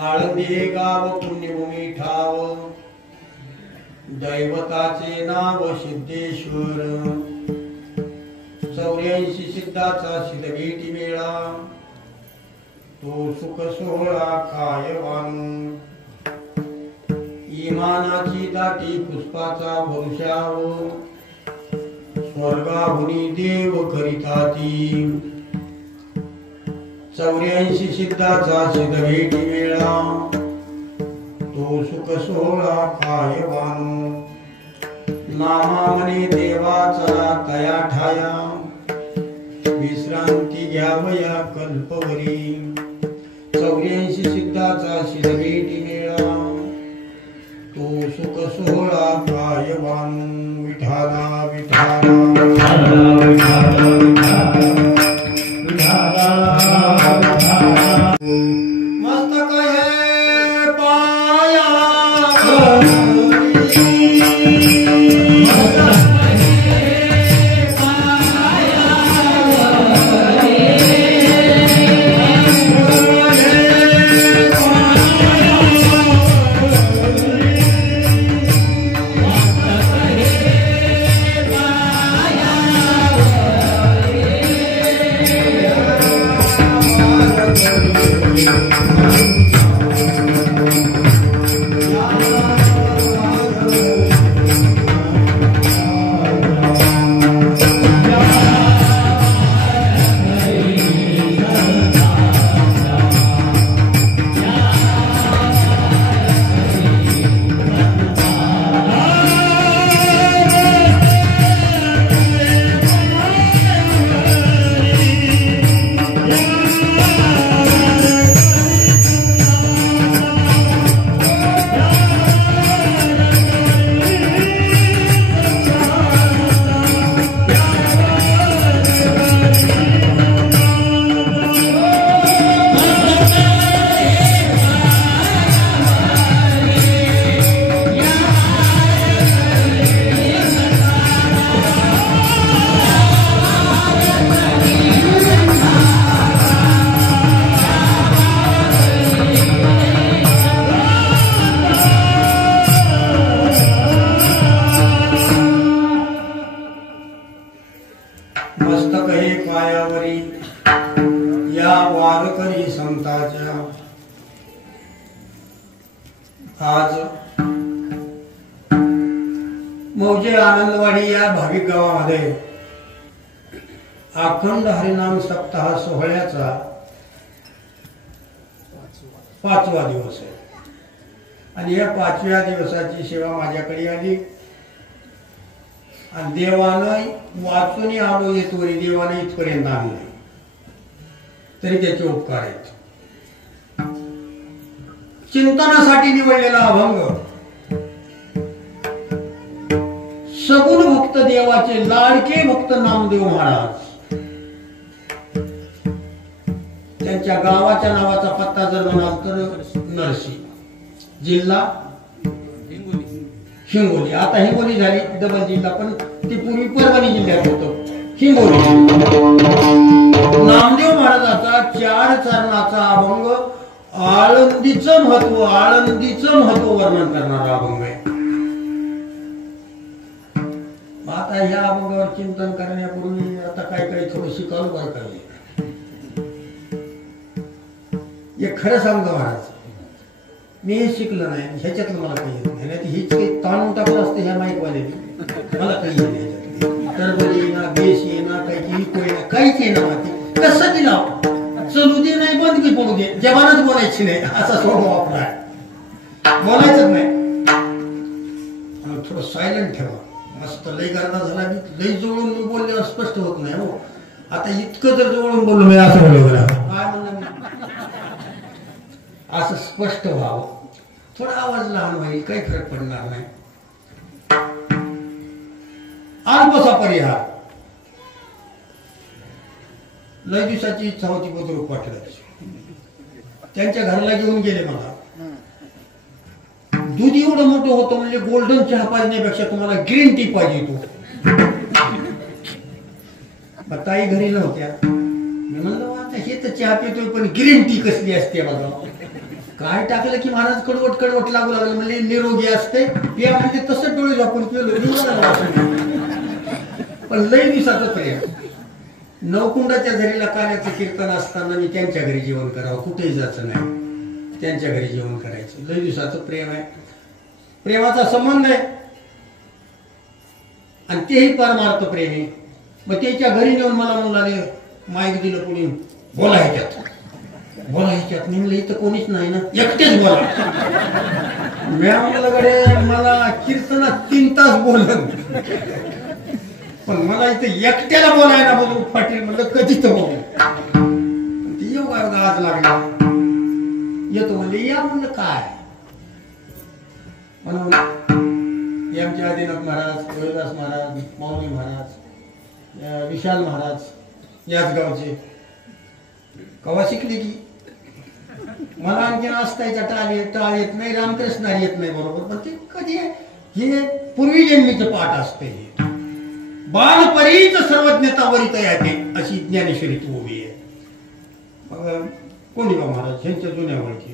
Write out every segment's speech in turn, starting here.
आळंदी गाव पुण्यभूमी ठाव, दैवताचे नाव सिद्धेश्वर। 84 सिद्धाचा सिद्धभेटी मेळा, तो सुख सोहळा काय वाणू। इमानाची दाटी पुष्पाचा भविष्याव, स्वर्गाहुनी देव करिताती। 84 सिद्धाचा सिद्धभेटी मेळा, तो सुख सोहळा काय वाणू। नामामने देवाचा तया ठाया, विश्रांती घ्यावया कल्पवरी। 84 सिद्धाचा सिद्धभेटी मेळा, तो सुख सोहळा काय वाणू। विठाला विठाला विठाला विठाला मस्तक हे पाया मस्तक हे पायावरी या वारकरी संतांच्या। आज मौजे आनंदवाडी या भाविक गावामध्ये अखंड हरिनाम सप्ताह सोहळ्याचा 5वा दिवस आहे आणि या 5व्या दिवसाची सेवा माझ्याकडे आली आणि देवानं वाचून आलो येतोरी देवाने इथपर्यंत आणले तरी त्याचे उपकार आहेत। चिंतनासाठी निवडलेला अभंग सगुण भक्त देवाचे लाडके भक्त नामदेव महाराज। त्यांच्या गावाच्या नावाचा पत्ता जर म्हणाल तर नरसी, जिल्हा हिंगोली। आता हिंगोली झाली डबल जिल्हा, पण ती पूर्वी परभणी जिल्ह्यात होतं हिंगोली। नामदेव महाराजाचा 4 चरणाचा अभंग आळंदीचं महत्व वर्णन करणारा अभंग आहे। आता ह्या अभंगावर चिंतन करण्यापूर्वी आता काही थोडं शिकावं बरं काही। हे खरं सांगतो महाराज, मी हे शिकलो नाही, ह्याच्यातलं मला काही येत नाही। नाही हीच काही ताणून टाकलं असतं ह्या माईकवाल्याने, मला काही येत नाही ह्याच्यातलं। टरबल येईना, बेस येईना, काही इको येईना, काहीच येईना माती। कसं दिला चलू दे नाही दे, जबानच बोलायची नाही असा स्वभाव आपला आहे. बोलायचंच नाही. थोडं सायलेंट ठेवा. मस्त लई गर्दा झाला की लई जवळून बोलल्यावर स्पष्ट होत नाही हो. आता इतकं जर जवळून बोललो मी असं बोललो काय म्हणलं मी, असं स्पष्ट व्हावं. थोडा आवाज लहान होईल, काही फरक पडणार नाही. अल्पसा परिहार. लय दिवसाची इच्छा होती बुद्रुक पाटलाची. त्यांच्या घराला घेऊन गेले. मला दूध एवढं मोठं होतं म्हणजे गोल्डन चहा पाजण्यापेक्षा तुम्हाला ग्रीन टी पाहिजे तू. ताई घरी नव्हत्या. मी म्हणलं आता हे तर चहा पितोय पण ग्रीन टी कसली असते बघा. काय टाकलं की महाराज कडवट कडवट लागू लागलं. म्हणजे निरोगी असते या म्हणजे तसं डोळे झाकून पिलो. पण लई दिवसाचं प्रेम. नवकुंडाच्या झरीला काल्याचं कीर्तन असताना मी त्यांच्या घरी जेवण करावं, कुठेही जायचं नाही, त्यांच्या घरी जेवण करायचं. लई दिवसाचं प्रेम आहे, प्रेमाचा संबंध आहे आणि तेही परमार्थ प्रेम आहे. मग त्याच्या घरी नेऊन मला म्हणाले, माईक दिलं पुढे, बोला ह्याच्यात बोला ह्याच्यात. मी म्हणलं इथं कोणीच नाही ना, एकटेच बोला. मी म्हणलं गडे मला कीर्तनात 3 तास बोललं पण मला इथे एकट्याला बोलायला बोलू पाटील. म्हणलं कधी तर बोलू. योगा योगा आज लागला. येतो म्हणजे या. म्हणलं काय म्हणून आमचे आदिनाथ महाराज, हरिदास महाराज, माऊली महाराज, विशाल महाराज याच गावचे. कवा शिकले की मला आणखी असतायचा टाळ येत नाही, रामकृष्ण येत नाही बरोबर. पण ते कधी हे पूर्वी जन्मीचं पाठ असते. बालपरीच सर्वज्ञता वरित येते अशी ज्ञानेश्वरीत उभी आहे. मग कोंडीबा महाराज यांच्या जुन्या ओळखी,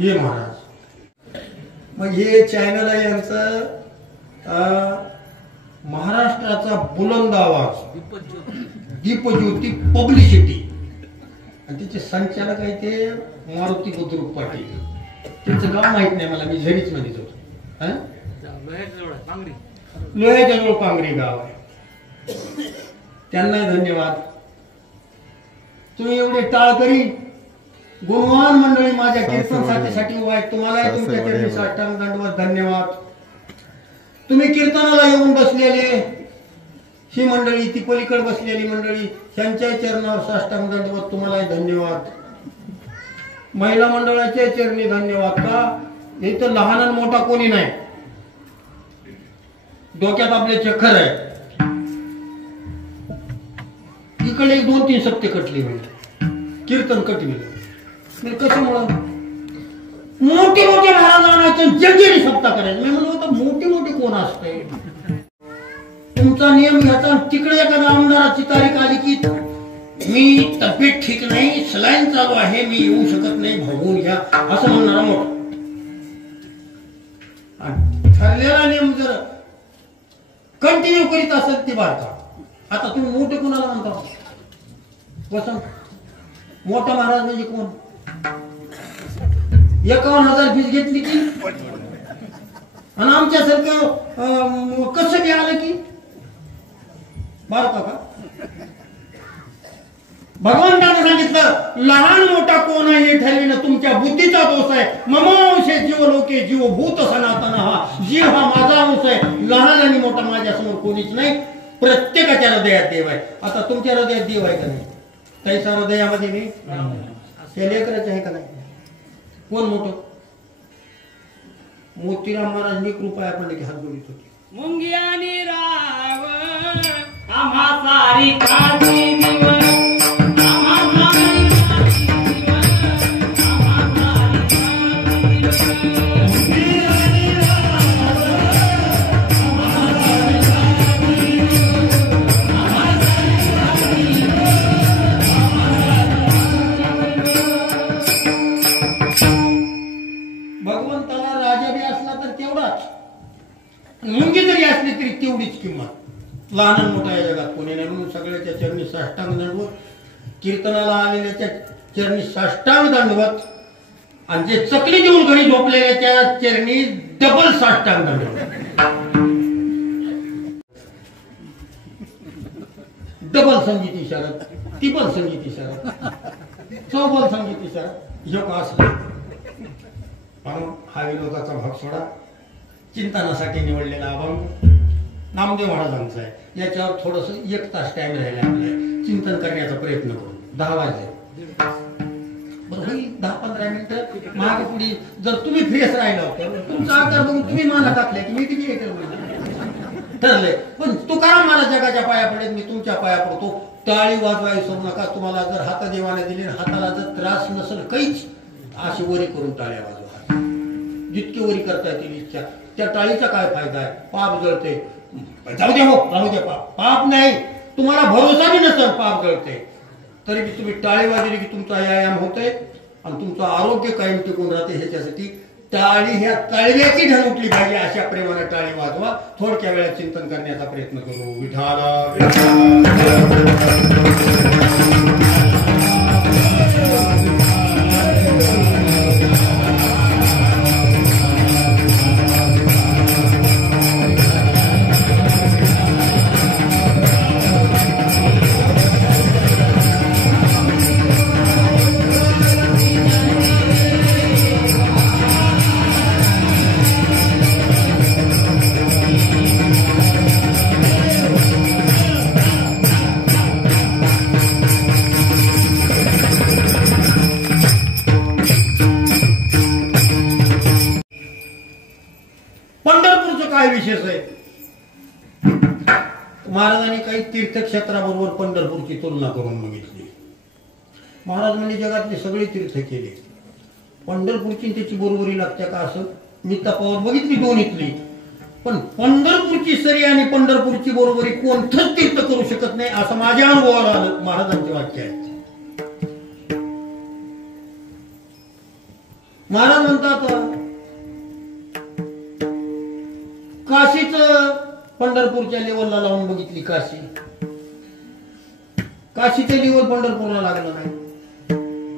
हे महाराज. मग हे चॅनल आहे यांचं महाराष्ट्राचा बुलंद आवाज, दीपज्योती पब्लिसिटी. आणि तिचे संचालक आहे ते मारुती बुद्रुक पाटील. त्यांचं गाव माहित नाही मला, मी झरीच मध्येच होतो. लोह्याच्या जवळ पांगरी गाव आहे. त्यांनाही धन्यवाद. तुम्ही एवढे टाळकरी गुणवान मंडळी माझ्या कीर्तन साथीसाठी उभा आहेत. तुम्हाला तुमच्या चरणी साष्टांग दंडवत धन्यवाद. तुम्ही कीर्तनाला येऊन बसलेले ही मंडळी, ती पलीकडे बसलेली मंडळी, त्यांच्या चरणावर साष्टांग दंडवत तुम्हाला धन्यवाद. महिला मंडळाच्या चरणी धन्यवाद. का इथं लहान आणि मोठा कोणी नाही. डोक्यात आपले चक्कर आहे. इकडे 2-3 सप्ते कटली म्हणजे कीर्तन कटविलं. कशामुळं मोठे मोठे महाराज आणायचे, जगेरी सप्ताह करायचे. मी म्हणलो होतं मोठे मोठे कोण असते. तुमचा नियम घ्यायचा. तिकडे एखाद्या आमदाराची तारीख आली की मी तब्येत ठीक नाही, सलाईन चालू आहे, मी येऊ शकत नाही, भागवून घ्या असं म्हणणारा मोठा. ठरलेला नियम जर कंटिन्यू करीत असेल ती बारका. आता तुम्ही मोठे कोणाला म्हणता? वसंत मोठा महाराज म्हणजे कोण? 51,000 फीस घेतली की आणि आमच्यासारखं कसं बी आलं की बारका का? भगवंताने सांगितलं लहान मोठा कोण आहे हे ठरविणं तुमच्या बुद्धीचा दोष आहे. ममांशे जीवलोके जीवभूत सनातन. हा जीव हा माझा अंश आहे. लहान आणि मोठा माझ्या समोर कोणीच नाही. प्रत्येकाच्या हृदयात देव आहे. आता तुमच्या हृदयात देव आहे का नाही? तैसा हृदयामध्ये मी ते लेकराचं आहे का नाही? कोण मोठं? मोतीराम महाराजांनी कृपा आपण हात जोडीत होती. मुंगियानी राव आम्हा सारी काची दिवस मुंगी जरी असली तरी तेवढीच किंमत. लहान मोठा या जगात कोणी नाही. म्हणून सगळ्याच्या चरणी साष्टांग दंडवत. कीर्तनाला आलेल्याच्या चरणी साष्टांग दंडवत. आणि जे चकली देऊन घरी झोपलेल्याच्या चरणी डबल साष्टांग दंडवत. डबल संगीत इशारत, टिबल संगीत इशारत. चौबल सांगितली सर ह्यो का असलं म्हणून हा विनोदाचा भाग सोडा. चिंतनासाठी निवडलेला अभंग नामदेव महाराजांचा आहे. याच्यावर थोडस 1 तास टाइम राहिला आपल्याला चिंतन करण्याचा प्रयत्न करू. 10 वाजले बरोबर 10-15 मिनिटं मागे पुढे जर तुम्ही फ्रेश राहिला तर तुमचा आकार बघून तुम्ही मला टाकले की मी किती ठरले. पण तुकाराम मला जगाच्या पाया पडेल मी तुमच्या पाया पडतो. टाळी वाजवायला सोडू नका. तुम्हाला जर हात देवाने दिले हाताला जर त्रास नसेल काहीच अशी वरी करून टाळ्या वाजवा. जितकी वरी करता येतील इच्छा. त्या टाळीचा काय फायदा आहे. पाप जळते. जाऊ दे हो राहू दे पाप नाही. तुम्हाला भरोसा बी नसेल पाप जळते तरी बी तुम्ही टाळी वाजली की तुमचा व्यायाम होतोय आणि तुमचं आरोग्य कायम टिकून राहते. ह्याच्यासाठी टाळी ह्या तळव्याची ढण उठली पाहिजे अशा प्रेमाने टाळी वाजवा. थोडक्या वेळात चिंतन करण्याचा प्रयत्न करू. विशेष आहे. महाराजांनी काही तीर्थक्षेत्राबरोबर पंढरपूरची तुलना करून बघितली. महाराज म्हणजे जगातले सगळे तीर्थ केले. पंढरपूरची त्याची बरोबरी लागते का असं मी तपावर बघितली दोन्हीतली. पण पंढरपूरची सरी आणि पंढरपूरची बरोबरी कोणतंच तीर्थ करू शकत नाही असं माझ्या अनुभवाला आलं. महाराजांचे वाक्य आहे. महाराज म्हणतात काशीच पंढरपूरच्या लेवलला लावून बघितली. काशीच्या लेवल पंढरपूरला लागलं नाही.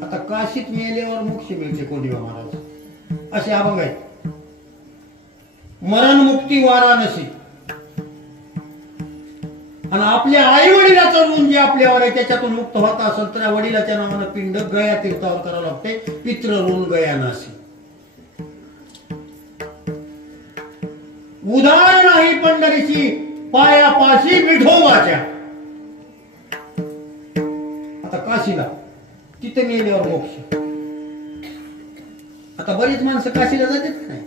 आता काशीत मेल्यावर मोक्ष मिळते कोंडिवा महाराज असे अभंग आहेत. मरण मुक्ती वाराणसी आणि आपल्या आई वडिलाचं ऋण जे आपल्यावर आहे त्याच्यातून मुक्त होत असेल तर वडिलाच्या नावानं पिंड गया तीर्थावर करावं लागते. पितृ ऋण गया नासी. उदार नाही पंढरीची पायापाशी विठोबाच्या. आता काशीला तिथे मेल्यावर मोक्ष. आता बरीच माणसं काशीला जातात नाही.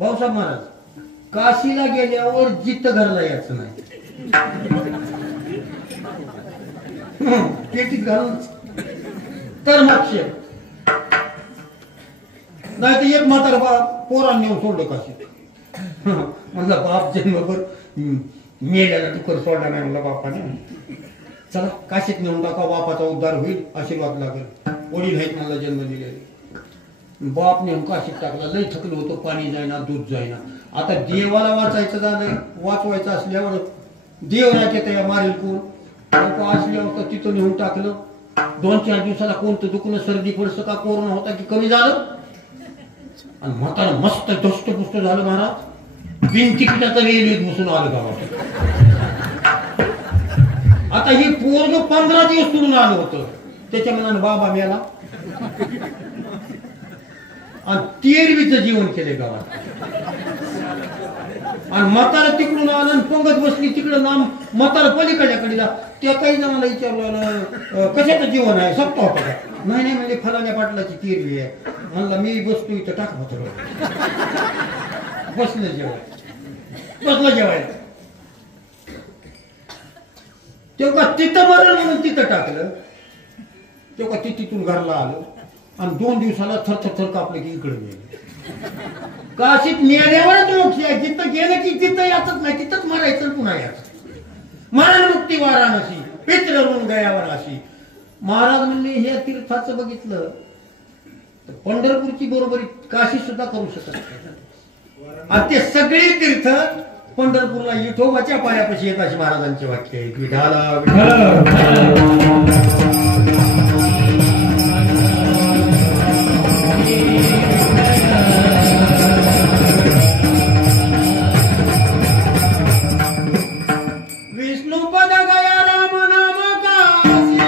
भाऊसाहेब महाराज काशीला गेल्यावर जित घरला यायचं नाही. पेटीत घालून तर मोक्ष नाही. तर एक म्हातारा पोरांनी नेऊन सोडलं काशीत. म्हणलं बाप जन्मभर मेल्याला तुकर सोडला नाही. म्हणलं बापाने चला काशीत नेऊन टाका बापाचा उद्धार होईल आशीर्वाद लागेल. वडील आहेत मला जन्म दिलेले. बाप नेऊन काशीत टाकला. लई थकलं होतं. पाणी जाईना दूध जाईना. आता देवाला वाचायचं झालं वाचवायचं असल्यावर देव राहते त्या मारेल कोण असल्यावर तिथं नेऊन टाकलं. 2-4 दिवसाला कोणतं दुखणं सर्दी पडसं का कोरोना होता की कमी झालं आणि म्हातारा मस्त धष्टपुष्ट झालं. महाराज बिन तिकिटाचं रेल्वेत बसून आलं गावात. आता ही पोरग 15 दिवस सोडून आलं होतं. त्याच्या मनानं बाबा मेला आणि 13वीचं जीवन केले गावात. आणि म्हातारा तिकडून आलं आणि पंगत बसली तिकडं नाम म्हातारा पलीकडल्याकडीला. त्या काही जणांना विचारलं कशाचं जीवन आहे सप्ताह होता का. नाही म्हणजे फलाण्या पाटलाची 13वी आहे. म्हणलं मी बसतो इथं टाक होतो. बसलं जेवायला तेव्हा तिथं बरं म्हणून तिथं टाकलं. तेव्हा तिथून घरला आलं आणि 2 दिवसाला थर कापलं की इकडे गेलं. काशीत मेल्यावरच मोक्ष आहे. जिथं गेलं की तिथं याचच नाही. तिथंच मरायचं पुन्हा याच. मरण मुक्ती वाराणसी पितृ ऋण गयावर अशी. महाराज म्हणले हे तीर्थाचं बघितलं तर पंढरपूरची बरोबरी काशी सुद्धा करू शकत नाही. आणि ते सगळे तीर्थ पंढरपूरला विठोबाच्या पायापाशी येत अशी महाराजांचे वाक्य आहेत. विठाला विष्णुपद गया राम नाम काशी.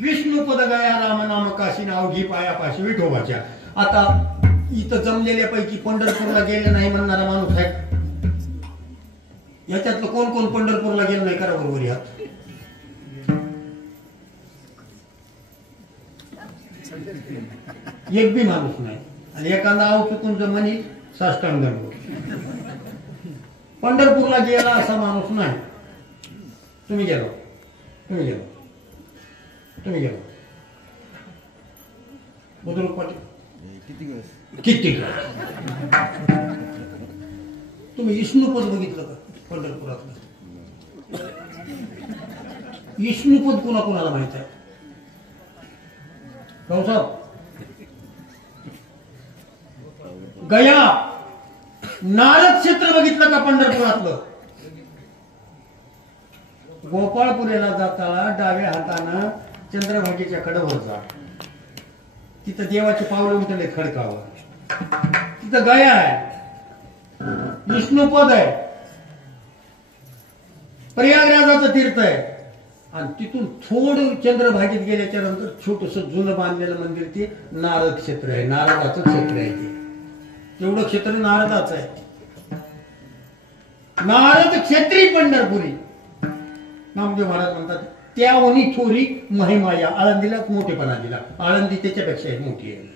विष्णुपद गया राम नाम काशी अवघी पायापाशी विठोबाच्या. आता इथं जमलेल्यापैकी पंढरपूरला गेले नाही म्हणणारा माणूस आहे याच्यातलं कोण कोण पंढरपूरला गेलं नाही? करा बरोबर यात. एक बी माणूस नाही. आणि एखादा आव चुकून जर म्हणील साष्टांग दंड. पंढरपूरला गेला असा माणूस नाही. तुम्ही गेलो, तुम्ही गेलो, तुम्ही गेलो. बुद्रुक पाटील किती तुम्ही विष्णुपद बघितलं का पंढरपुरातलं? विष्णुपद कोणा कोणाला माहित आहे? भाऊसाहेब, गया नारद क्षेत्र बघितलं का पंढरपुरातलं? गोपाळपुरेला जाताना डाव्या हातानं चंद्रभागेच्या कडेवर जा. तिथं देवाचे पावले उठले खडकावर. तिथं गया आहे, विष्णुपद आहे, प्रयागराजाचं तीर्थ आहे. आणि तिथून थोडं चंद्रभागेत गेल्याच्या नंतर छोटस जुनं बांधलेलं मंदिर ते नारद क्षेत्र आहे. नारदाचं क्षेत्र आहे ते. तेवढं क्षेत्र नारदाचं आहे. नारद क्षेत्री पंढरपुरी. नामदेव महाराज म्हणतात त्यावनी थोरी महिमाया. आळंदीला मोठेपणा दिला. आळंदी त्याच्यापेक्षा मोठी आहे.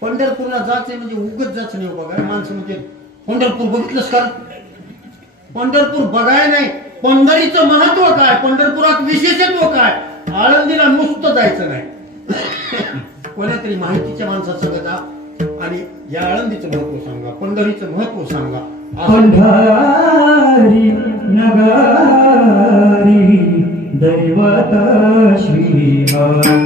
पंढरपूरला जायचं म्हणजे उगत जायचं नाही. बघा माणसं म्हणजे पंढरपूर बघितलंच का? पंढरपूर बघाय नाही. पंढरीचं महत्व काय, पंढरपुरात विशेषत्व काय. आळंदीला नुसतं जायचं नाही. कोणत्यातरी माहितीच्या माणसाचं जा आणि या आळंदीचं महत्व सांगा, पंढरीचं महत्व सांगा. पंढरी नगरी दैवत श्री हरी.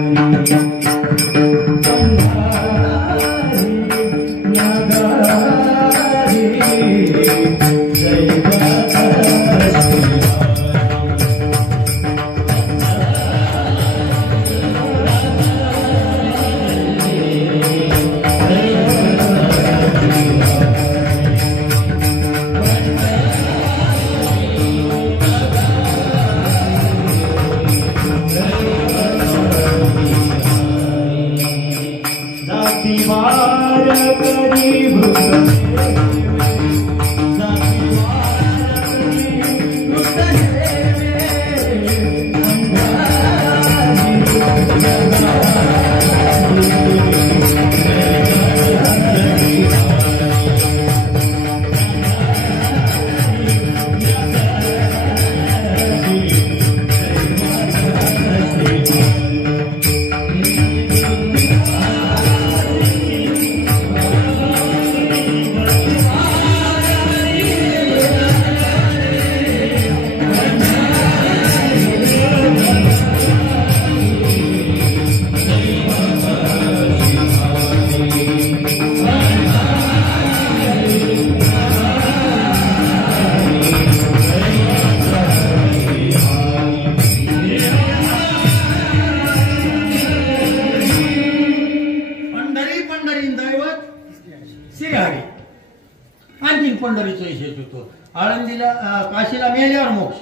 पंढरीचं विशेष होतो. आळंदीला काशीला मेल्यावर मोक्ष,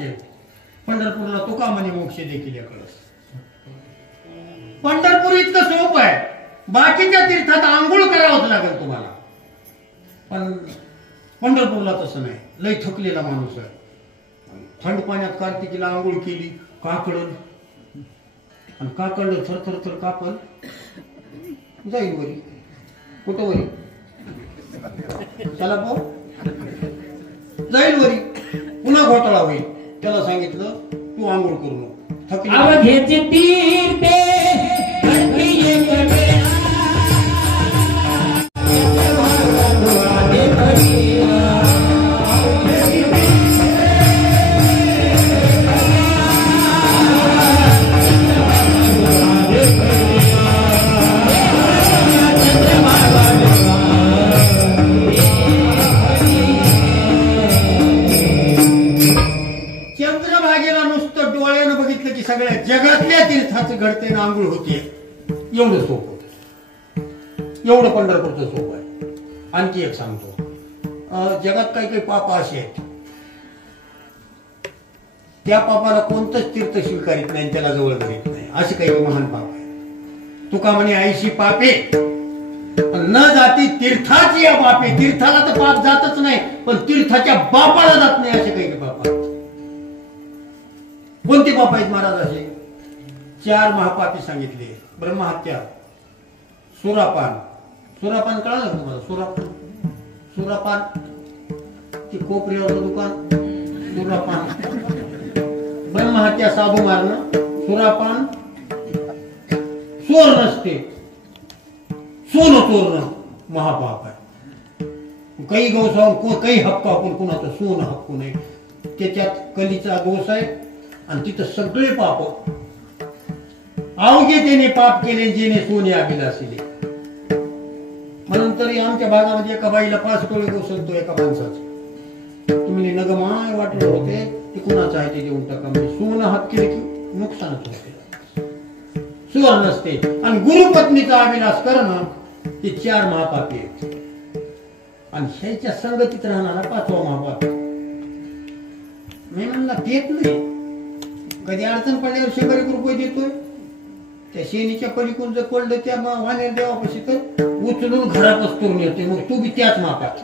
पंढरपूरला तुकामणी मोक्ष देखील कळस. पंढरपूर इतकं सोपं आहे. बाकीच्या तीर्थात आंघोळ करावंच लागेल तुम्हाला, पण पंढरपूरला तसं नाही. लय थकलेला माणूस आहे. थंड पाण्यात कार्तिकीला आंघोळ केली, काकडल आणि काकडलं थरथर थर कापल जाईल वरी. कुठं वरी? चला पाहू जाईल वरी. पुन्हा घोटाळा होईल. त्याला सांगितलं तू आंघोळ करू नको, थकली. अवघेचे तीर्थे सगळ्या जगातल्या तीर्थाचं घडते ना आंघोळ होते. एवढं सोपं, एवढं पंढरपूरचं सोपं आहे. आणखी एक सांगतो, जगात काही काही पाप असे आहेत त्या पापाला कोणतंच तीर्थ स्वीकारित नाही, त्याला जवळ धरीत नाही. असे काही महान पाप आहे. तुका म्हणे आईशी पापे न जाती तीर्थाची या बापे. तीर्थाला तर पाप जातच नाही, पण तीर्थाच्या बापाला जात नाही असे काही पाप आहेत. कोणते पाप आहेत महाराज? असे 4 महापापी सांगितले. ब्रह्महत्या, सुरापान. सुरापान कळालं का तुम्हाला? सुरापान ते कोपऱ्यावरचं दुकान, सुरापान. ब्रह्महत्या, साधू मारणं. सुरापान, चोर नसते, सोनं चोरणं महापाप आहे. काही गौसावर काही हक्क आपण कुणाचं सोनं हक्कू नये. त्याच्यात कलीचा दोष आहे आणि तिथं सगळे पाप. अवघे त्याने पाप केले जेने सोने अभिलाषिले. म्हणून तरी आमच्या भागामध्ये एका बाईला 5 टोळे गोसलतो एका माणसाचं. तुम्ही नगमाय वाटलं होते ते कुणाचं आहे ते देऊन टाका. म्हणजे सोनं हात केले की नुकसानच होते. सुवर्ण नसते. आणि गुरुपत्नीचा अभिलाष करणं हे 4 महापापी आहेत. आणि ह्याच्या संगतीत राहणारा 5वा महापाप. मी म्हणला देत नाही. कधी अडचण पडल्यावर 100 रुपये देतोय. त्या शेणीच्या पलीकडून जर पडलं त्या वानेर देवापाशी तर उचलून घरातच करून येते. मग तू बी त्याच मापात.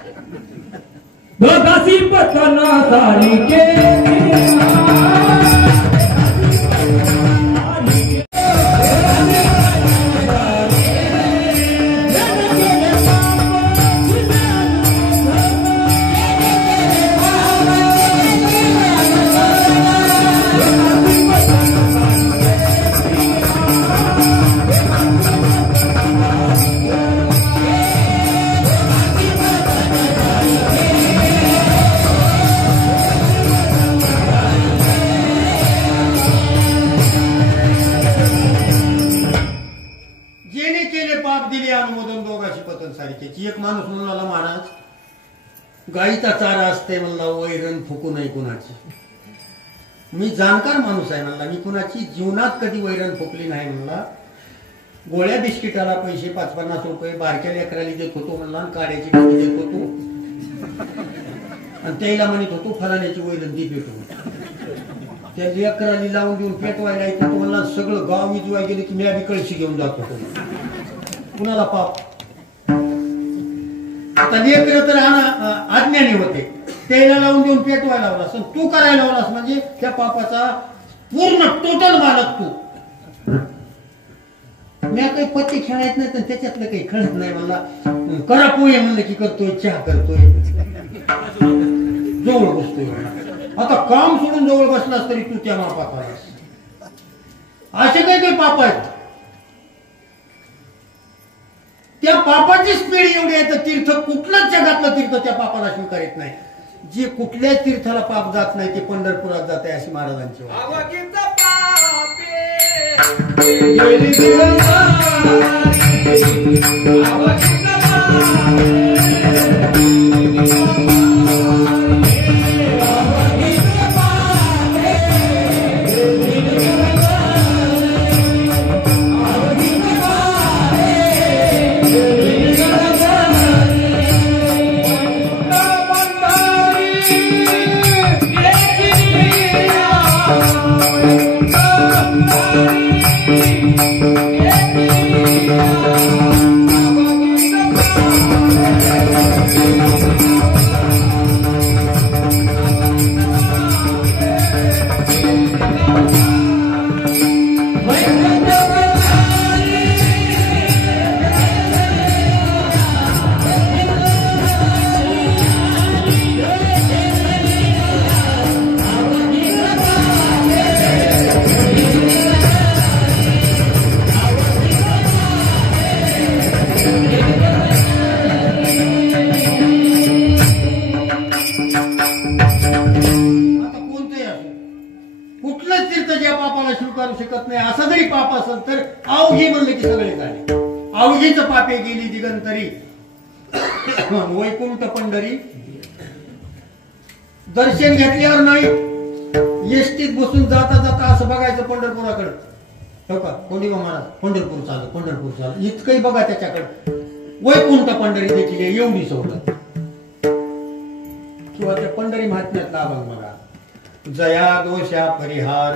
एक माणूस म्हणाला महाराज गाईचा चारा असते म्हणला वैरण फुकू नाही कुणाची. मी जाणकार माणूस आहे म्हणला. मी कुणाची जीवनात कधी वैरण फुकली नाही म्हणला. गोळ्या बिस्किटाला पैसे 5-50 रुपये बारक्या लेकराला देत होतो म्हणला. आणि काड्याची गोळी देत होतो आणि त्याला म्हणत होतो फलाण्याची वैरण दी भेटू. त्या लेकराला लावून देऊन पेटवायला येत होतो म्हणला. सगळं गाव विजवाय गेले की मी आधी कळशी घेऊन जात होतो. कुणाला पाप? आता लेकर तर अज्ञानी होते. त्याला लावून देऊन पेटवायला लावलास. तू करायला लावलास म्हणजे त्या पापाचा पूर्ण टोटल मालक तू. मी काही पत्ते खेळायच नाही तर त्याच्यातलं काही कळत नाही मला. करा पोहे म्हणलं की करतोय, चहा करतोय, जवळ बसतोय. आता काम सोडून जवळ बसलास तरी तू त्या मापात आलास. असे काही काही पाप आहेत. त्या पापाची स्पीड एवढी आहे तर तीर्थ कुठलंच जगातलं तीर्थ त्या पापाला स्वीकारत नाही. जे कुठल्याच तीर्थाला पाप जात नाही ते पंढरपुरात जात आहे अशी महाराजांची शकत नाही. असा जरी पाप असेल तर अवघी म्हणले की सगळे झाले. अवघीच पापे गेली दिगंतरी वैकुंठ पंढरी. दर्शन घेतल्यावर नाही एसटीत बसून जाता जाता असं बघायचं पंढरपुराकडे. हो का कोंडीबा महाराज पंढरपूर चालू पंढरपूर चालू इतकंही बघा त्याच्याकडे. वैकुंठ पंढरी देखील एवढी सवलत. किंवा त्या पंढरी महात्म्यातला अभंग बघा. जया दोषा परिहार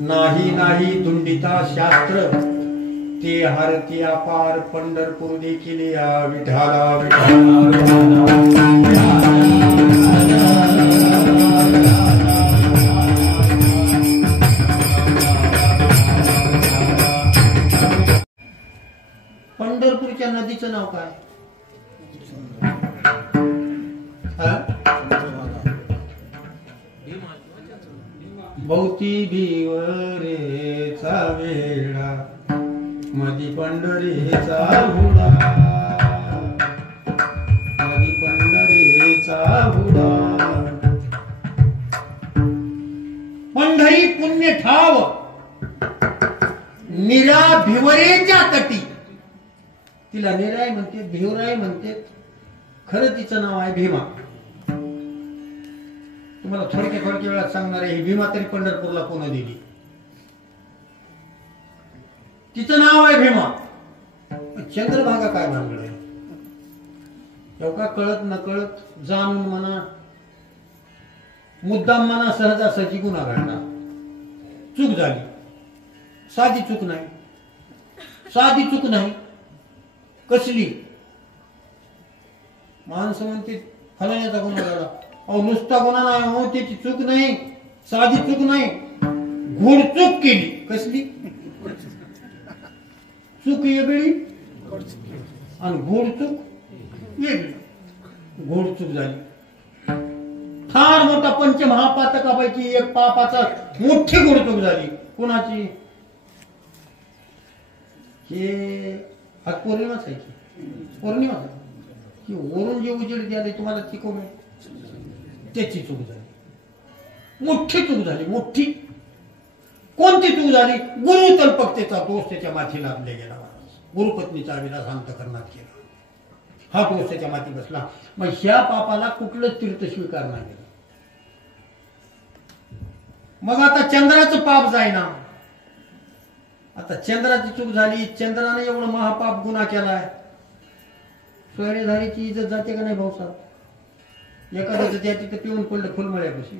नाही नाही दुंडिता शास्त्र ते हारती अपार पंढरपूर देखील या विठाला पंढरपूरच्या नदीचं नाव काय? भोवती भिवरेचा वेळा मधी पंढरीचा हुडा मधी पंढरीचा हुडा पंढरी पुण्य ठाव निरा भिवरेच्या तटी. तिला निराय म्हणते, भिवराय म्हणते, खरं तिचं नाव आहे भीमा. तुम्हाला थोडक्या वेळात सांगणार आहे. ही भीमा तरी पंढरपूरला कोण दिली? तिचं नाव आहे भीमा. चंद्रभागा काय भानगड आहे? एवढा कळत न कळत जाणून म्हणा, मुद्दाम म्हणा, सहजासहजी गुन्हा घडला. चूक झाली. साधी चूक नाही, साधी चूक नाही. कसली? माणसं म्हणते फलाण्याचा गुन्हा झाला. अहो नुसता गुन्हा नाही हो, त्याची चूक नाही, साधी चूक नाही, घोडचूक केली. कसली? चूक वेगळी आणि घोडचूक वेगळी. घोडचूक झाली. फार मोठा पंचमहापातकापैकी एक पापाचा मोठी घोडचूक झाली. कोणाची? हे आज पौर्णिमाच आहे की पौर्णिमा की वरून जे उजेड द्याले तुम्हाला शिकवणे, त्याची चूक झाली. मोठी चूक झाली. मोठी. कोणती चूक झाली? गुरु तल्पकतेचा दोष त्याच्या माथी लादले गेला. गुरुपत्नीचा विलास अंतकरणात केला. हा दोष त्याच्या माथी बसला. मग ह्या पापाला कुठलंच तीर्थ स्वीकार नाही केलं. मग आता चंद्राचं पाप जाईना. आता चंद्राची चूक झाली. चंद्राने एवढं महापाप गुन्हा केलाय. सोयरेधारीची इज्जत जाते का नाही भाऊसाहेब? एखाद्याचं त्या तिथे पिऊन पडलं फुलमळ्यापाशी.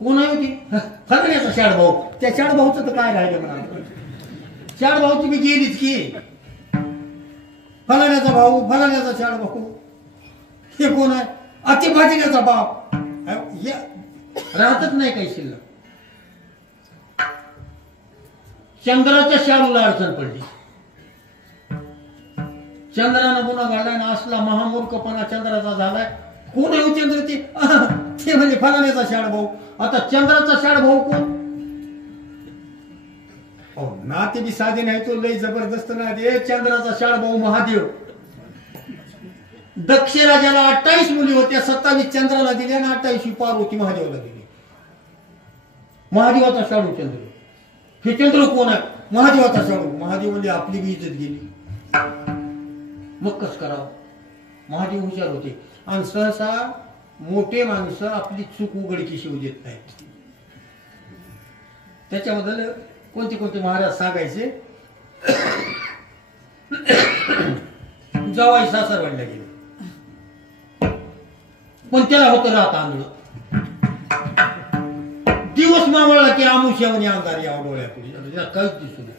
कोण आहे होती? फलण्याचा शाड भाऊ. त्या शाड भाऊचं तर काय राहिलं म्हणा. शाड भाऊची मी गेलीच की. फलाण्याचा भाऊ, फलाण्याचा शाड भाऊ. हे कोण आहे? अतिभाजिण्याचा बाप. राहतच नाही काही शिल्लक. चंद्राच्या शाळूला अडचण पडली. चंद्रानं गुन्हा घडलाय ना. असला महामूर्खपणा चंद्राचा झालाय. कोण आहे चंद्र? ते म्हणजे फलाण्याचा शाळ भाऊ. आता चंद्राचा शाळ भाऊ कोण? ना ते बी साधे नाही. तो लय जबरदस्त ना. ते चंद्राचा शाळ भाऊ महादेव. दक्ष राजाला 28 मुली होत्या. 27 चंद्राला दिल्या आणि 28 पार्वती महादेवाला दिली. महादेवाचा शाळू चंद्र. हे चंद्र कोण आहे? महादेवाचा शाळू. महादेव म्हणजे आपली बी इज्जत गेली. मग कस करावं? महादेव हुशार होते. आणि सहसा मोठे माणसं आपली चूक उघडकीशी देत नाहीत. त्याच्याबद्दल कोणते कोणते महाराज सांगायचे. जावाई सासरवाडीला गेले, पण त्याला होतं रात आंधळ. दिवस मावळला की आमुष्यावणी अंधार या डोळ्यापुढे. काहीच दिसू नये.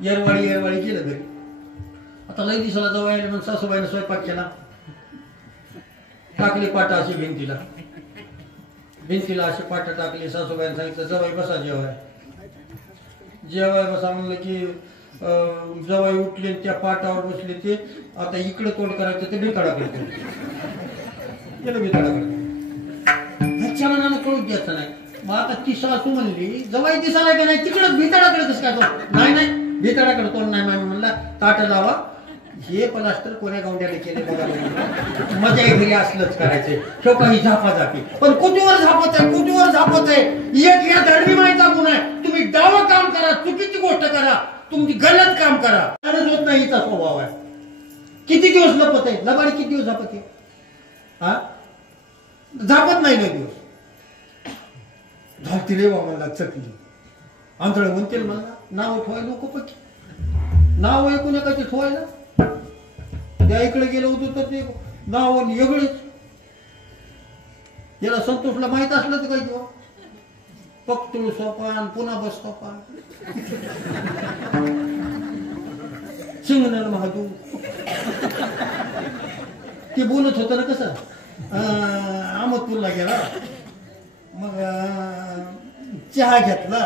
येरवाळी गेलं घरी. आता लई दिवसाला जवळ आले म्हणून सासूबाईने स्वयंपाक केला. टाकली पाटा अशी भिंतीला अशी पाटा टाकली. सासूबाईने सांगितलं जवाई बसा जेवाय. जेवाय बसा म्हणलं की जवाई उठले त्या पाटावर बसले. ते आता इकडे तोंड करायचं ते भिताडाकडे गेलं. भिताडाकडे ह्याच्या मनानं कळूच द्यायचं नाही. मग आता ती सासू म्हणली जवाई दिसायला का नाही तिकडं भिताडाकडे कसं काय तोंड? नाही भिताडाकडे तोंड नाही. मामी म्हणला ताट लावा. हे प्लास्टर कोण्या गावड्याने केले बघा. मजा घरी असलंच करायचंय. तो काही झापाझापी. पण कुठेवर झापत आहे. एक या धर्मीमाईचा गुन्हा आहे. तुम्ही डावं काम करा, चुकीची गोष्ट करा, तुमची गलत काम करा. होत नाही हिचा स्वभाव आहे. किती दिवस लपत आहे? लबाडी किती दिवस झापत आहे? हा झापत नाही ना दिवस. झापती रे मला चकली. आंधळ म्हणतील मला नाव ठेवायला नको. पक्की नाव ऐकून एकाची ठेवायला. त्या इकडे गेलं होतं तर ते नाव वेगळेच. याला संतोषला माहित असलं तर काय किंवा पक्तुळ सोपान पुन्हा बस सोपान सिंगनल महादू ते बोलत होतं ना कसं अहमदपूरला गेला मग चहा घेतला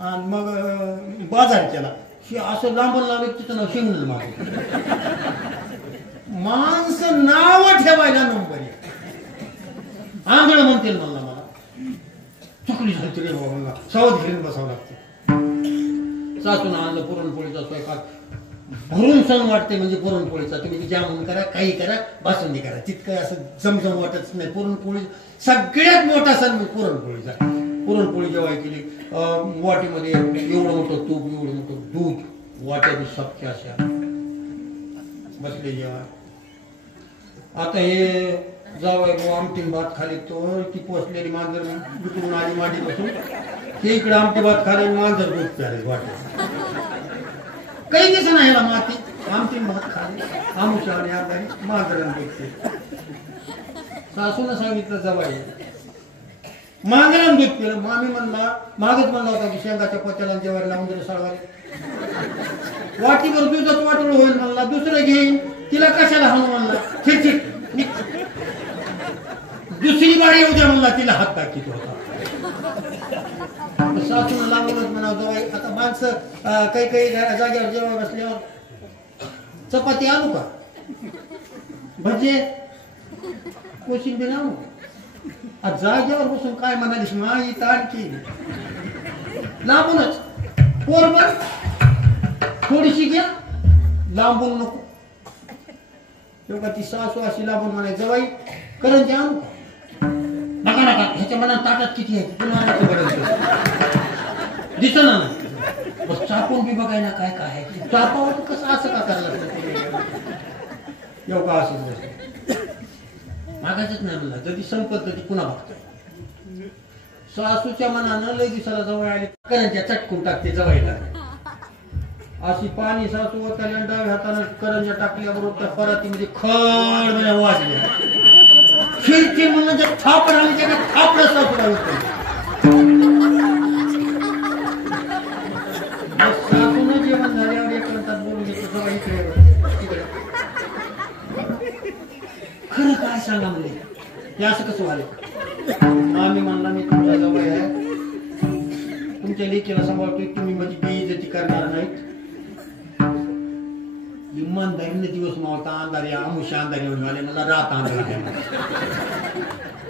आणि मग बाजार केला असं लांबून लांब तिथं नाव सिंगनल महादू माणसं नाव ठेवायला नंबर आंधळ म्हणतील म्हणला मला चुकली झाली रे बाबा मला सावध घेऊन बसावं लागतं सासून आणलं पुरणपोळीचा स्वयंपाक भरून सण वाटते म्हणजे पुरणपोळीचा तुम्ही जामून करा काही करा बासुंदी करा तितकं असं जमजम वाटत नाही पुरणपोळी सगळ्यात मोठा सण म्हणजे पुरणपोळीचा पुरणपोळी जेव्हा केली वाटीमध्ये एवढं मोठं तूप एवढं मोठं दूध वाट्या बी सपक्या अशा बसले जेव्हा आता हे जावं आमटी भात खाली तो ती पोचलेली मांजर विकून आली मांडी बसून ते इकडे आमटी भात खाली मांजर दूध प्यारे वाटे काही दिसत नाही ह्याला माती आमटी भात खाली आमुच्या आणि आमदारी मांजरांना दूध सासून सांगितलं जवाई मांजरांना दूध पिलं मामी म्हणला मागच म्हणला होता की शेंगाच्या पोत्याला जेवायला लावून दिलं साळवारी वाटीवर दुधाच वाटलं होईल म्हणला दुसरं घेईन तिला कशाला हाणू म्हणला चिडचिड दुसरी बारी येऊ द्या म्हणला तिला हात टाकीत होता सासून लावूनच म्हणावं जवाई आता माणसं काही काही जागेवर जेव्हा बसल्यावर चपाती आणू का भजे कोशिंबीर आणू जागेवर बसून काय म्हणालीस माई आणखी लांबूनच पोरभर थोडीशी घ्या लांबून नको तेव्हा ती सासू अशी लांबून म्हणाय जवाई करंजी आणू नका नका ह्याच्या मनात ताटात किती आहे पुन्हा दिसना ना बस चापून बी बघाय ना काय काय आहे चापावर कसं असं का करायला येऊ का असं मागायचंच नाही म्हणला जरी संपत ती पुन्हा बघतोय सासूच्या मनानं लय दिसाला जवळ आली करंज्या चटकून टाकते जवळला अशी पाणी सासू वताली आणि डाव्या हातानं करंज्या टाकल्याबरोबर त्या परातीमध्ये खड म्हणजे वाजल्या खिडकी म्हणून जे थापड आली त्या थापड सासूला सासून जेवण झाल्यावर एक म्हणतात बोलून घेतो सगळं इकडे खरं काय सांगा म्हणजे हे असं कसं व्हायला आम्ही म्हणला मी तुमच्या जवळ आहे तुमच्या लेकीला सांभाळतोय तुम्ही माझी बेइज्जती करणार नाहीत इमानदारीने दिवस मावता अंधारी आमुष्या अंधारी होऊन आले मला रात अंधारी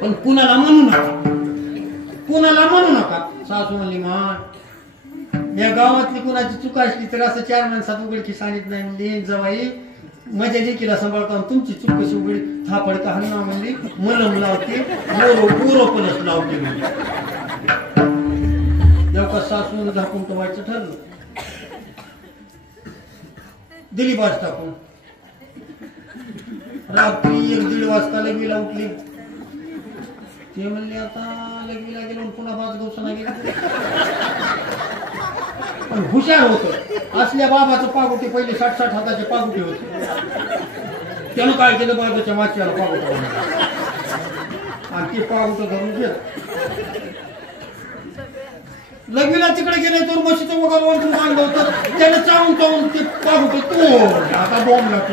पण कुणाला म्हणू नका सासू म्हणली मान या गावातली कुणाची चूक असली तर असं 4 माणसात उघडकी सांगितलं नाही म्हणली जवाई माझ्या लेकीला सांभाळतो तुमची चूक कशी उघडी थापड का हन्ना म्हणली मलम लावते पुरोपलच लावते म्हणजे जेव्हा सासून झाकून ठेवायचं ठरलं दिली बाज टाकून रात्री 1-1:30 वाजता लगवीला उठली ते म्हणले आता लगवीला गेलो पुन्हा बाज गवसना गेला पण हुशार होत असल्या बाबाचं पागुटे पहिले 60-60 हाताचे पागुटे होते त्यानं काय केलं बाबाच्या माचीला पागुटा आणि ते पागुट धरून गेलं लगवीला तिकडे गेले तर म्हशीचं वगैरे वरतून आणलं होतं त्यानं चावून ते पागुट तोड आता बॉम्ब लागतो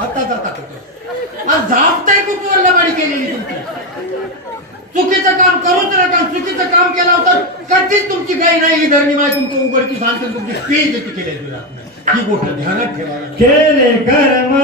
आता जाता झापताय खूप वरलाबाडी केलेली तुमची चुकीचं काम करूच नका चुकीचं काम केलं होतं कधीच तुमची काही नाही ही धरणी माय तुमचं उघडकी सांगते तुमची पेज येते केली ही गोष्ट ध्यानात ठेवायला केले कर्म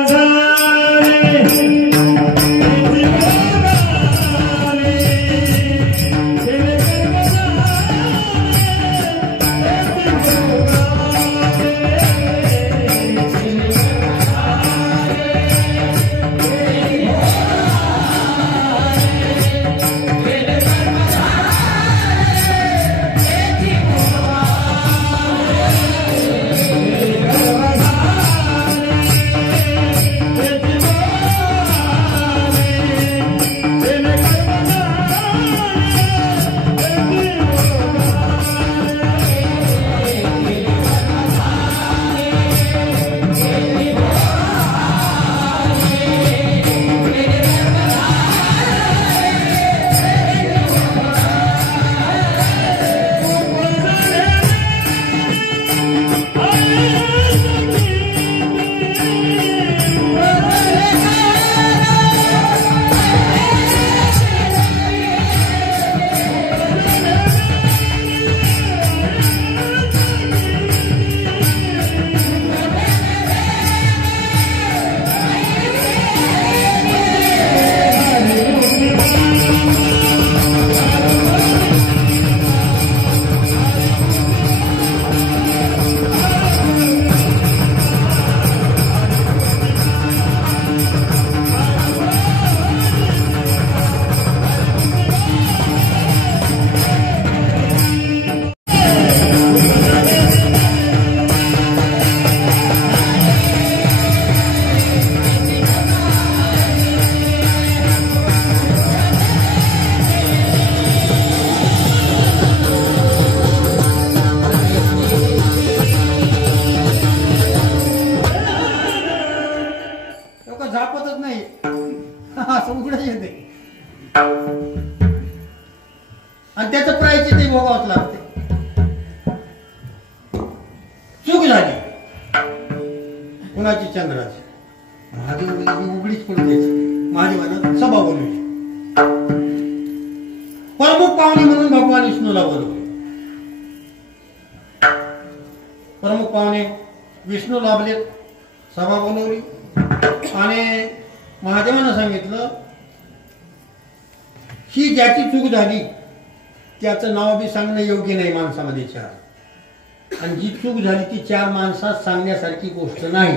आणि त्याचं प्रायचित्त ते भोगावंच लागते. चूक झाली कुणाची? चंद्राची. महादेव उघडीच पडू द्यायची. महादेवानं सभा बोलवली. प्रमुख पाहुणे म्हणून भगवान विष्णूला बोलवले. प्रमुख पाहुणे विष्णू लाभले, सभा बोलवली आणि महादेवानं सांगितलं ही ज्याची चूक झाली त्याचं नाव बी सांगणं योग्य नाही माणसामध्ये चार. आणि जी चूक झाली ती चार माणसात सांगण्यासारखी गोष्ट नाही.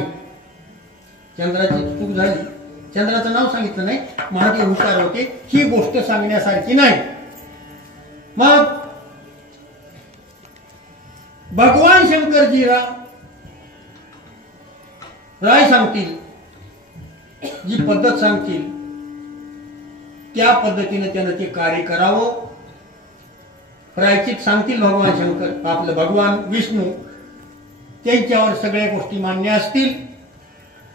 चंद्राची चूक झाली, चंद्राचं नाव सांगितलं नाही, महादेव हुशार होते, ही गोष्ट सांगण्यासारखी नाही. मग भगवान शंकरजी राय सांगतील, जी पद्धत सांगतील त्या पद्धतीने त्यानं ते कार्य करावं. प्रायचित सांगतील भगवान शंकर, आपलं भगवान विष्णू, त्यांच्यावर सगळ्या गोष्टी मान्य असतील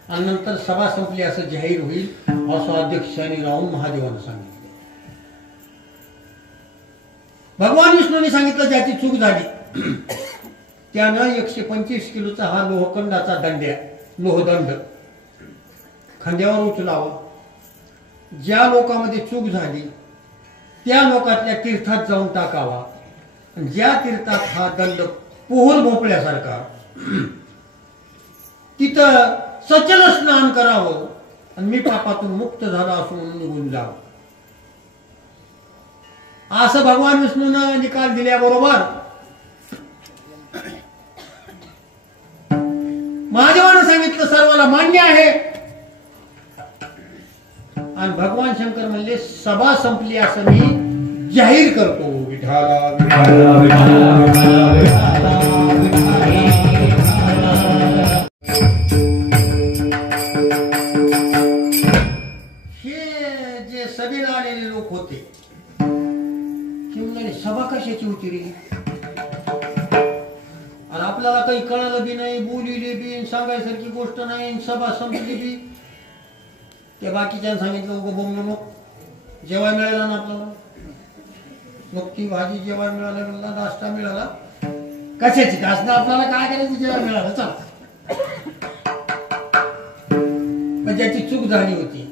आणि नंतर सभा संपली असं जाहीर होईल असं अध्यक्षाने राहून महादेवानं सांगितलं. भगवान विष्णूने सांगितलं ज्याची चूक झाली त्यानं 125 किलोचा हा लोहखंडाचा लोहदंड खांद्यावर उचलावा. ज्या लोकांमध्ये चूक झाली त्या लोकातल्या तीर्थात जाऊन टाकावा. ज्या तीर्थात हा दंड पोहल भोपळ्यासारखा तिथं सचल स्नान करावं आणि मी पापातून मुक्त झाला असून निघून जावं. असं भगवान विष्णूनं निकाल दिल्याबरोबर महादेवानं सांगितलं सर्वाला मान्य आहे. आणि भगवान शंकर म्हणले सभा संपली असं मी जाहीर करतो. विठाला विठाला विठाला विठाला विठाला. हे जे सभेला आलेले लोक होते ते म्हणाले सभा कशाची होती रे? आणि आपल्याला काही कळालं बी नाही, बोलिले बी, सांगायसारखी गोष्ट नाही, सभा संपली बी. त्या बाकीच्यानं सांगितलं उगं बोंबलो नको, जेवाय मिळाला ना आपल्याला, नुकती भाजी जेवाय मिळाला, म्हणला नाश्ता मिळाला, कशाची नाश्ता आपल्याला काय करायचं, जेवाय मिळालं चला. पण ज्याची चूक झाली होती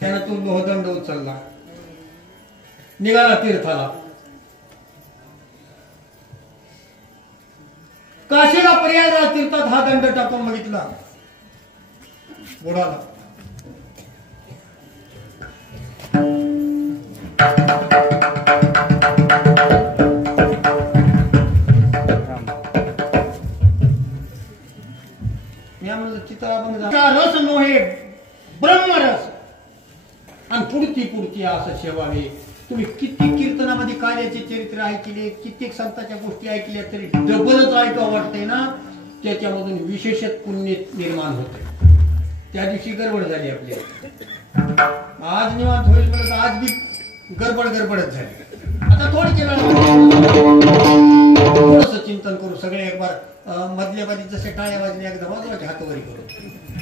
त्यानं तो लोहदंड उचलला, निघाला तीर्थाला. काशीला प्रयागराज तीर्थात हा दंड टाकून बघितला, बुडाला. मी म्हणलं चित्रा रस नोहे ब्रह्मरस आणि पुढती असं सेवावे. तुम्ही कित्येक कीर्तनामध्ये कार्याचे चरित्र ऐकले, कित्येक संतांच्या गोष्टी ऐकल्या तरी डबलच ऐकावं वाटतंय ना. त्याच्यामधून विशेषच पुण्य निर्माण होते. त्या दिवशी गडबड झाली आपली. आज निवांत होईल म्हणत आज बी गडबडच झाली. आता थोडक्या थोडस चिंतन करू सगळे. एक बार मधल्या बाजू जसे टाळ्या वाजल्या एकदा वाजवायचे हातवरी करू.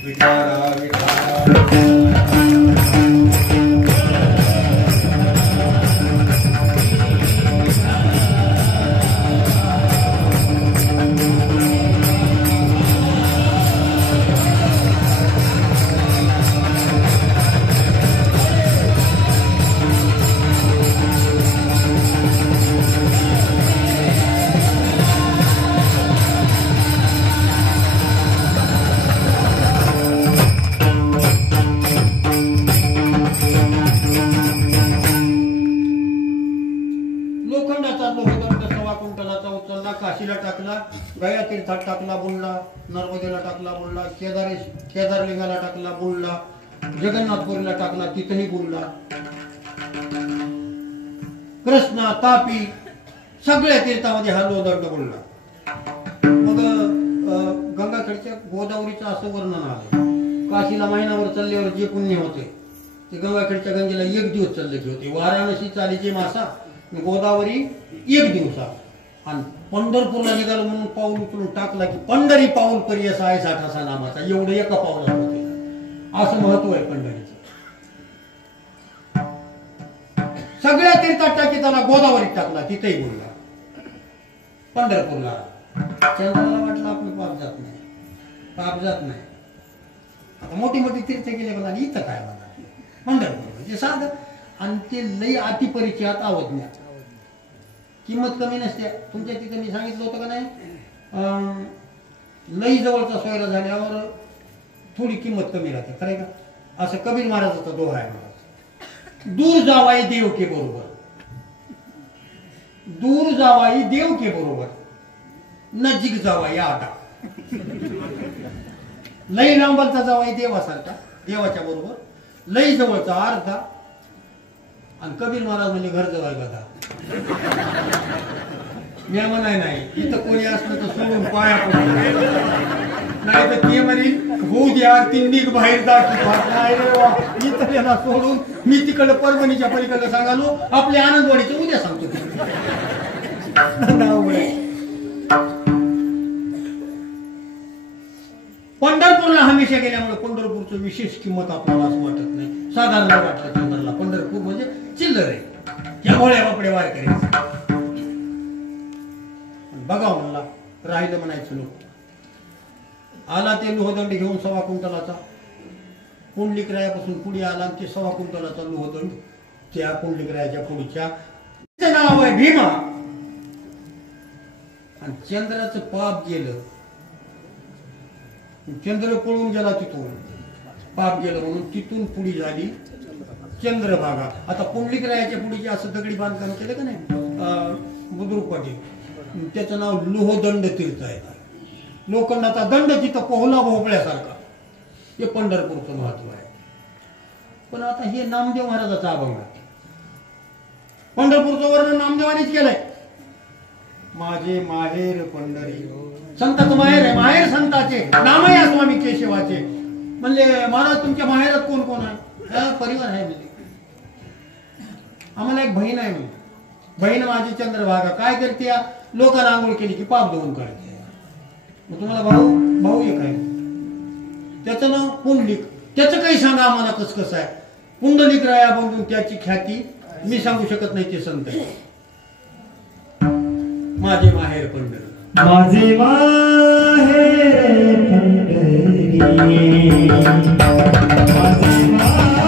विठाला विठाला. काशीला टाकला, गया तीर्थात टाकला, बुडला. नर्मदेला टाकला, बुडला. केदारलिंगाला टाकला, बुडला. जगन्नाथपुरीला टाकला, तिथंही बुडला. कृष्णा, तापी सगळ्या तीर्थामध्ये हा लोहदंड बुडला. मग गंगाकडच्या गोदावरीचं असं वर्णन आलं. काशीला महिनाभर चालल्यावर जे पुण्य होते ते गंगाकडच्या गंगेला 1 दिवस चालले होते. वाराणसी चालीचे मासा, गोदावरी 1 दिवसा. आणि पंढरपूरला निघालो म्हणून पाऊल उचलून टाकला की पंढरी पाऊल पर्यस आहे 60 नामाचा. एवढं एका पाऊलात होते. असं महत्व आहे पंढरीचं. सगळ्या तीर्थात टाकीताना गोदावरीत टाकला, तिथेही बोलला. पंढरपूरला चंद्राला वाटलं आपलं पाप जात नाही, पाप जात नाही. आता मोठी मोठी तीर्थ गेले मला, इथं काय मला पंढरपूर म्हणजे साधं. आणि ते लई अति परिचयात आवडण्या, किंमत कमी नसते. तुमच्या तिथे मी सांगितलं होतं का नाही, लई जवळचा सोयरा झाल्यावर थोडी किंमत कमी राहते, खरं का? असं कबीर महाराजाचा दोहा आहे महाराज, दूर जावाई देव के बरोबर, दूर जावाई देव के बरोबर, नजीक जावाई आटा. लई लांबलचा जावाई देवासारखा, देवाच्या बरोबर, लई जवळचा अर्धा. आणि कबीर महाराज म्हणजे घर जवळ बघा. मी म्हणाय नाही, इथं कोणी असलं तर सोडून पाया पडून, नाही तर ते म्हणील होऊ द्या तिंडीक बाहेर जा की नाही रे वा, इथं याला सोडून मी तिकडं परभणीच्या पलीकडे सांगालो, आपल्या आनंदवाडीचं उद्या सांगतो. पंढरपूरला हमेशा गेल्यामुळे पंढरपूरचं विशेष किंमत आपल्याला असं वाटत नाही. साधारण वाटलं चंद्रला पंढरपूर म्हणजे चिल्लर आहे, या भोळ्या बापडे वार करायचं. बघा म्हणला, राहिलं म्हणायचं लोक. आला ते लोहदंड घेऊन 1.25 क्विंटलाचा, पुंडलिकरायापासून पुढे आला ते 1.25 क्विंटलाचा लोहदंड. त्या पुंडलिकरायाच्या पुढच्या नाव आहे भीमा. आणि चंद्राचं पाप गेलं, चंद्र पळून गेला तिथून, पाप गेलं म्हणून तिथून पुढी झाली चंद्रभागा. आता पुंडलिकरायाच्या पुढीचे असं दगडी बांधकाम केलं का नाही बुद्रुक पाटील, त्याचं नाव लोहदंड तीर्थ आहे. लोखंडाचा दंड तिथं पोहला भोपळ्यासारखा, हे पंढरपूरचं महत्व आहे. पण आता हे नामदेव महाराजाचा अभंग आहे. पंढरपूरचं वर्णन नामदेवानीच केलंय. माझे माहेर पंढरी, संताचं माहेर आहे, माहेर संताचे नाम आहे स्वामी केशवाचे. म्हणले महाराज तुमच्या माहेरात कोण कोण आहे? परिवार आहे म्हणजे, आम्हाला एक बहीण आहे म्हणजे. बहीण माझी चंद्रभागा काय करते, लोकांना आंघोळ केली की पाप धुवून काढते. मग तुम्हाला भाऊ एक आहे, त्याचं नाव पुंडलिक. त्याचं काही सांगा आम्हाला कसं आहे. पुंडलिक राया बघून त्याची ख्याती मी सांगू शकत नाही, ते संत आहे. माझे माहेर पंढरी, माझे माहेर पंढरी, माझे माहेर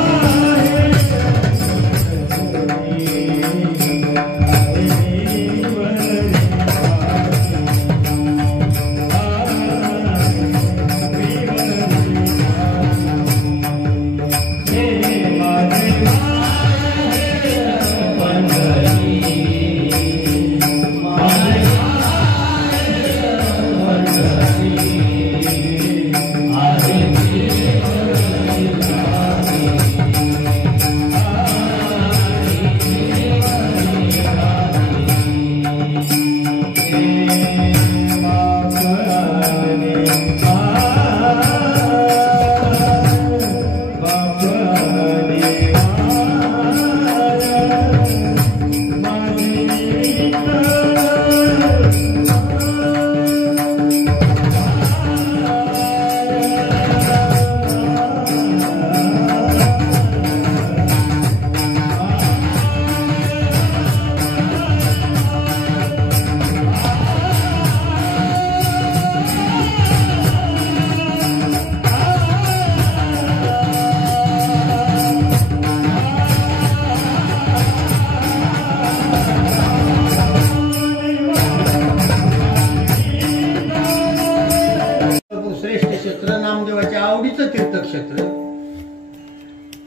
आवडीचं तीर्थक्षेत्र.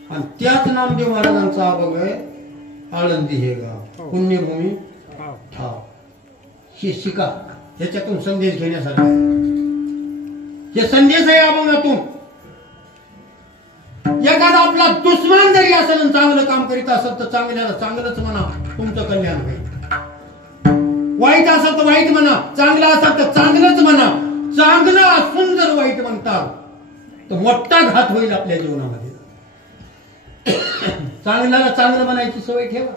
आणि त्याच नामदेव महाराजांचा अभंग आहे आळंदी हे गाव, पुण्यभूमी ठाव. ही शिका, ह्याच्यातून संदेश घेण्यासारखा हे संदेश आहे अभंगातून. एखादा आपला दुश्मन जरी असेल आणि चांगलं काम करीत असेल तर चांगल्याला चांगलंच म्हणा, तुमचं कल्याण होईल. वाईट असेल तर वाईट म्हणा, चांगलं असेल तर चांगलंच म्हणा. चांगलं असून जर वाईट म्हणतात तर मोठा घात होईल आपल्या जीवनामध्ये. चांगल्याला चांगलं म्हणायची सवय ठेवा.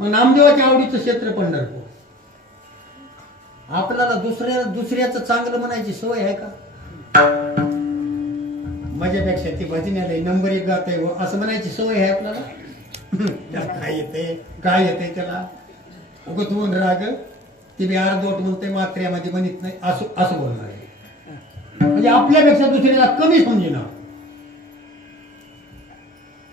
मग नामदेवाच्या आवडीचं क्षेत्र पंढरपूर. आपल्याला दुसऱ्याचं चांगलं म्हणायची सवय आहे का? माझ्यापेक्षा ती भजन्याला नंबर 1 गात आहे असं म्हणायची सवय आहे आपल्याला? त्याला काय येते त्याला उगत होऊन राग ते बी अर्धवट म्हणते मात्र्यामध्ये म्हणत नाही असं बोलणार आहे. म्हणजे आपल्यापेक्षा दुसऱ्याला कमी समजेना.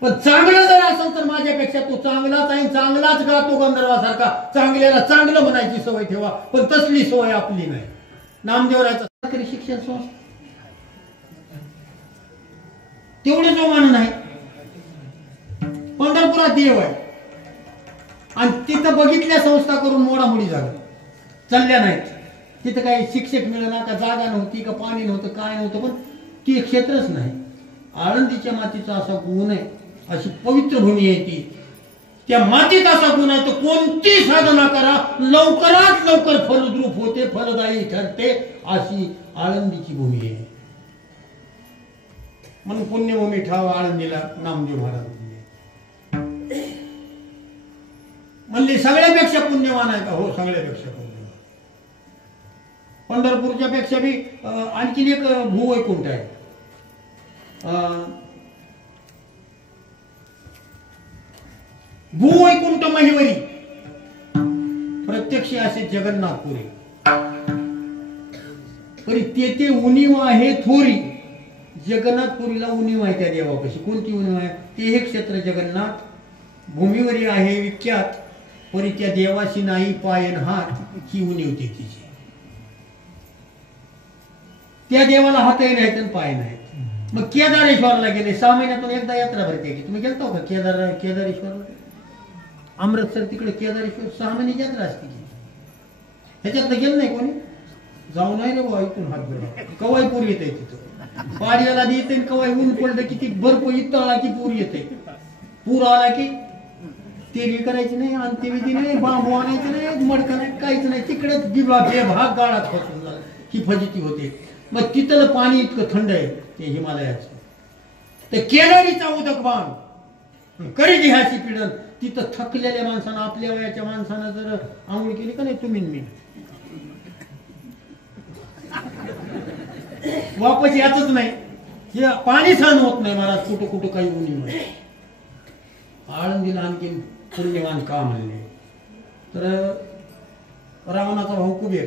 पण चांगलं जर असेल तर माझ्यापेक्षा तो चांगलाच आहे, चांगलाच गातो गंधर्वासारखा. चांगल्याला चांगलं म्हणायची सवय ठेवा, पण तसली सवय आपली नाही. नामदेवरायचं सरकारी शिक्षण संस्था तेवढं जो मान नाही. पंढरपुरात देव आहे आणि तिथं बघितल्या संस्था करून मोडामोडी झालं, चालल्या नाहीत. तिथं काही शिक्षक मिळेना, का जागा नव्हती, का पाणी नव्हतं, काय नव्हतं, पण ती क्षेत्रच नाही. आळंदीच्या मातीचा असा गुण आहे, अशी पवित्र भूमी आहे ती. त्या मातीत असा गुण आहे तर कोणती साधना करा लवकरात लवकर फलद्रूप होते, फलदायी ठरते, अशी आळंदीची भूमी आहे. म्हणून पुण्यभूमी ठाव आळंदीला नामदेव महाराज म्हणले. सगळ्यापेक्षा पुण्यवान आहे का? हो, सगळ्यापेक्षा पुण्यवान. पंढरपूरच्या पेक्षा बी आणखीन एक भूवैकुंठ आहे. भूवैकुंठ महिवरी प्रत्यक्ष असे जगन्नाथपुरी. तरी तेथे उणीव आहे थोरी. जगन्नाथपुरीला उणीव आहे त्या देवापाशी. कोणती उणीव आहे? ते हे क्षेत्र जगन्नाथ भूमीवरी आहे विख्यात, परी त्या देवाशी नाही पायन हात, ही उणीव तिची. त्या देवाला हातही नाहीत आणि पाय नाहीत. मग केदारेश्वरला गेले, 6 महिन्यातून एकदा यात्रा भरते की. तुम्ही गेलतो का केदारेश्वरला? अमृतसर तिकडे केदारेश्वर 6 महिने यात्रा असते की. ह्याच्यातलं गेलं नाही कोणी? जाऊ नाही रे बाबा, इथून हात जोडा. कवाई पूर येते तिथं, पाडव्याला बी येते, कवाई ऊन पडलं की ती बर्फ इतळा की पूर येते. पूर आला की तेरी करायची नाही, अंत्यविधी नाही, बांबू आणायचं नाही, मडका नाही, काहीच नाही. तिकडेच बेभाग गाळात फसून झाला ही फजिती होते. मग तिथलं पाणी इतकं थंड आहे ते हिमालयाचं. ते केदारीचा उदक बाण करी जिहाची पीडन. तिथं थकलेल्या माणसानं, आपल्या वयाच्या माणसानं जर आंघोळ केली का नाही, तुम्ही मी वापस याच नाही. हे पाणी सहन होत नाही महाराज. कुठं कुठं काही उणी. आळंदीला आणखी पुण्यवान का म्हणले तर रावणाचा भाऊ कुबेर.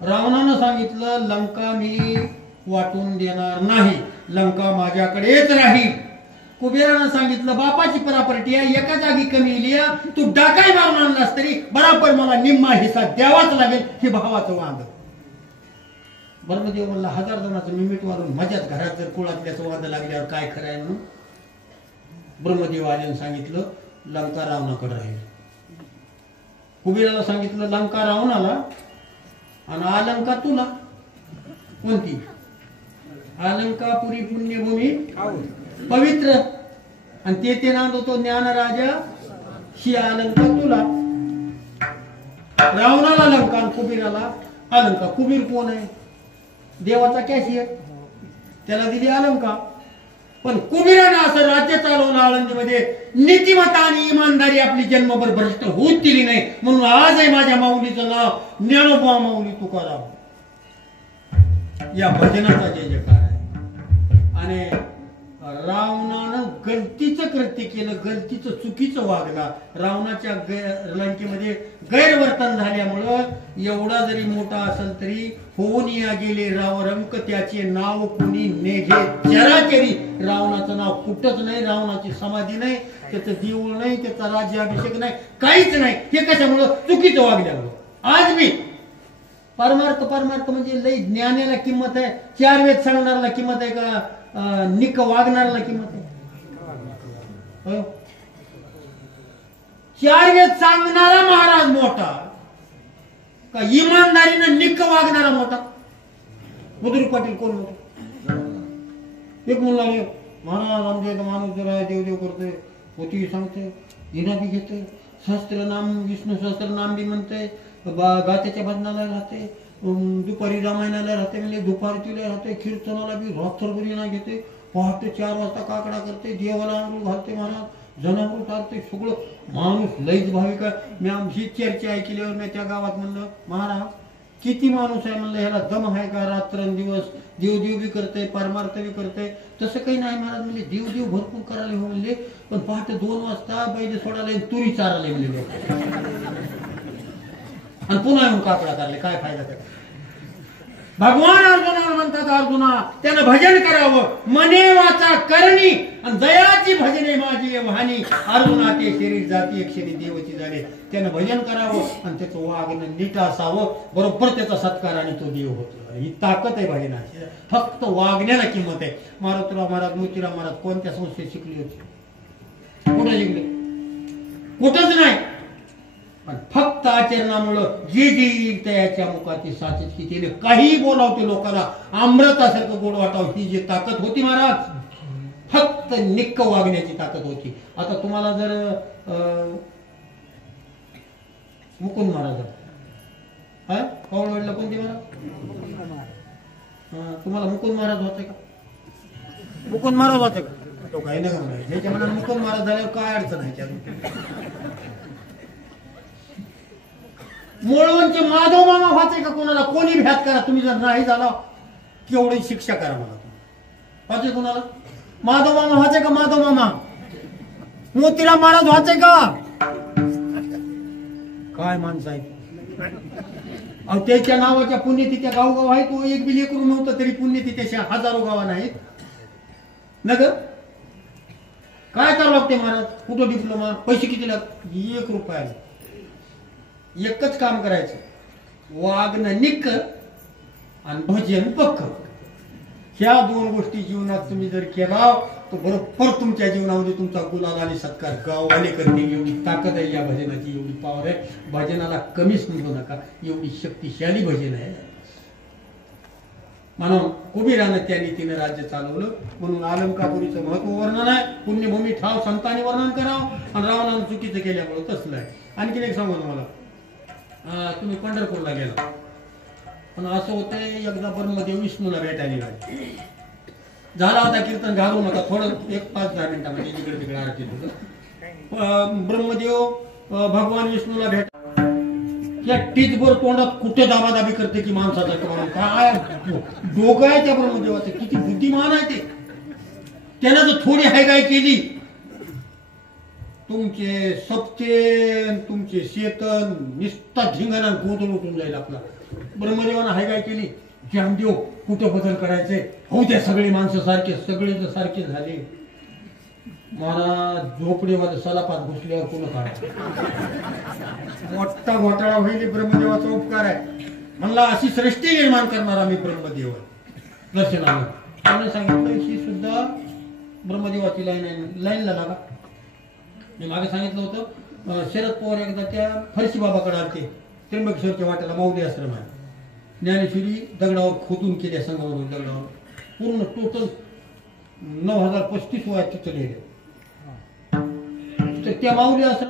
रावणानं सांगितलं लंका मी वाटून देणार नाही, लंका माझ्याकडेच राहील. कुबेरानं सांगितलं बापाची प्रॉपर्टी आहे, एका जागी कमी लिया, तू डाकाय मारून आणलास तरी बराबर मला निम्मा हिस्सा द्यावाच लागेल. हे भावाचं वांद. ब्रह्मदेव म्हणला 1000 जणांचं मिमिट वारून माझ्याच घरात जर कुळातल्याचं वाद लागल्यावर काय खरं आहे म्हणून ब्रह्मदेव आल्यानं सांगितलं लंका रावणाकडे राहील. कुबेराला सांगितलं लंका रावणाला आणि अलंका तुला. कोणती? अलंकापुरी पुण्यभूमी पवित्र, आणि ते नांदवतो ज्ञानराजा, ही अलंका तुला. रावणाला लंका आणि कुबेराला अलंका. कुबेर कोण आहे? देवाचा कॅशियर, त्याला दिली अलंका. पण कुबेरानं असं राज्य चालवलं आळंदीमध्ये, नीतिमत्ता आणि इमानदारी आपली जन्मभर भ्रष्ट होत दिली नाही. म्हणून आजही माझ्या माऊलीचं नाव ज्ञानोबा माऊली तुकाराम. या भजनाचा जय जयकार आहे. आणि रावणानं गलतीचं कृत्य केलं, गलतीचं चुकीचं वागला. रावणाच्या लंकेमध्ये गैरवर्तन झाल्यामुळं एवढा जरी मोठा असेल तरी होऊन या गेले रावरंक, त्याचे नाव कुणी नेघे चराचरी. रावणाचं नाव कुठंच नाही, रावणाची समाधी नाही, त्याचं देऊळ नाही, त्याचा राज्याभिषेक नाही, काहीच नाही. हे कशामुळं? चुकीचं वागल्यामुळं. आज मी परमार्थ म्हणजे लई ज्ञानाला किंमत आहे, 4 वेद सांगणाऱ्याला किंमत आहे का निक वागणाऱ्याला किंमत आहे? 4 वेद सांगणारा महाराज मोठा का इमानदारीनं निक वागणारा मोठा? बुद्रुक पाटील कोण मोठा? एक म्हणला महाराज आमच्या इथं माणूस जरा देव करतोय, पोती सांगते, हिना बी घेते, सहस्त्र नाम विष्णू सहस्त्र नाम बी म्हणते, गात्याच्या भजनाला राहते, दुपारी रामायणाला राहते, म्हणजे दुपारतीला राहते, कीर्तनाला बी रात्रभरी ना घेते, पहाटे 4 वाजता काकडा करते, देवाला आंघोळ घालते, महाराज जनावर टाकते. सगळं माणूस लईच भाविक आहे. मी आमची चर्चा ऐकल्यावर मी त्या गावात म्हणलं महाराज किती माणूस आहे म्हणलं, ह्याला दम आहे का? रात्रंदिवस देव बी करते, परमार्थ बी करते. तसं काही नाही महाराज म्हणले. देव भरपूर करायला हो म्हणले, पण पहाटे 2 वाजता बैल सोडायला तुरी चारायला म्हणले आणि पुन्हा येऊन कापडा काढले. काय फायदा त्याचा? भगवान अर्जुनाला म्हणतात, अर्जुना त्यानं भजन करावं मने वाचा करणी, आणि दयाची भजने माझी वाहनी. अर्जुना ते शरीर जाती एक शरीर देवची झाले. त्यानं भजन करावं आणि त्याचं वागणं नीट असावं, बरोबर त्याचा सत्कार आणि तो देव होतो. ही ताकद आहे भजनाची. फक्त वागण्याला किंमत आहे. मारुतीराव महाराज, मोतीराम महाराज कोणत्या संस्थेत शिकली होती? कुठं शिकले? कुठंच नाही. पण फक्त आचरणामुळं जे येईल त्याच्या मुखाती साचत की त्याने काही बोलावते लोकांना अमृतासारखं गोड वाटावं, ही जी ताकद होती महाराज, फक्त निक्क वागण्याची ताकद होती. आता तुम्हाला जर मुकुंद महाराज कवळवडला कोणते महाराज? तुम्हाला मुकुंद महाराज होते का? मुकुंद महाराज होते का? तो काही नाही का? ज्याच्या मनात मुकुंद महाराज झाल्यावर काय अडचण आहे त्यात? मोळवंचे माधव मामा व्हायचे का? कोणाला कोणी भ्यात करा, तुम्ही जर नाही झाला केवढी शिक्षा करा मला. व्हायचे कोणाला? माधव मामा व्हायचे का? माधव मामा मोतीराम महाराज व्हायचे का? काय माणसं आहे. अहो त्याच्या नावाच्या पुण्यतिथ्या गावगाव आहे. तो एक बी लेकरू नव्हतं तरी पुण्यतिथ्याच्या हजारो गावा नाहीत न ग. काय करावं लागते महाराज? कुठं डिप्लोमा? पैसे किती लागतात? 1 रुपया. एकच काम करायचं, वागणं निक्क आणि भजन पक्क. ह्या 2 गोष्टी जीवनात तुम्ही जर केला तर बरोबर तुमच्या जीवनामध्ये तुमचा गुलाल आणि सत्कार गाववाले करते. एवढी ताकद आहे या भजनाची, एवढी पॉवर आहे. भजनाला कमी समजू नका, एवढी शक्तिशाली भजन आहे. म्हणून कुबीरानं त्या नीतीनं राज्य चालवलं. म्हणून अलंकापुरीचं महत्व वर्णन आहे. पुण्यभूमी ठाव संतांनी वर्णन करावं आणि रावणानं चुकीचं केल्यामुळे तसलं आहे. आणखीन एक सांगू तुम्हाला, तुम्ही पंढरपूरला गेला, पण असं होतंय एकदा ब्रह्मदेव विष्णूला भेटायला लागले. झाला होता कीर्तन, घालू नका, थोडं 5-10 मिनिटामध्ये इकडे तिकडे आरती होतं. ब्रह्मदेव भगवान विष्णूला भेट, या टीचभर तोंडात कुठे दाबादाबी करते की माणसाचा काय डोकं आहे त्या ब्रह्मदेवाचं, किती बुद्धिमान आहे ते. त्यानं जर थोडी हायगाय केली, तुमचे सप्ते तुमचे शेतन निस्ता धिंगाणा गोंधळ उठून जाईल आपला. ब्रह्मदेवानं हायगाय केली, ज्ञानदेव कुठं बदल करायचे, हो त्या सगळे माणसं सारखे, सगळे जर सारखे झाले. महाराज झोपडीमध्ये सलापात घुसल्यावर कोण काढा, मोठा घोटाळा होईल. ब्रह्मदेवाचा उपकार आहे. म्हणला अशी सृष्टी निर्माण करणारा मी ब्रह्मदेव दर्शनाला. त्याने सांगितलं ही सुद्धा ब्रह्मदेवाची लाईनला लागा. मी मागे सांगितलं होतं, शरद पवार एकदा त्या फरशी बाबाकडे आलते. त्र्यंबकेश्वरच्या वाट्याला माऊली आश्रम आहे. ज्ञानेश्वरी दगडावर खोदून केल्या, संगमावरून दगडावर पूर्ण टोटल 9035 वयात तिथं लिहिले. तर त्या माऊली आश्रम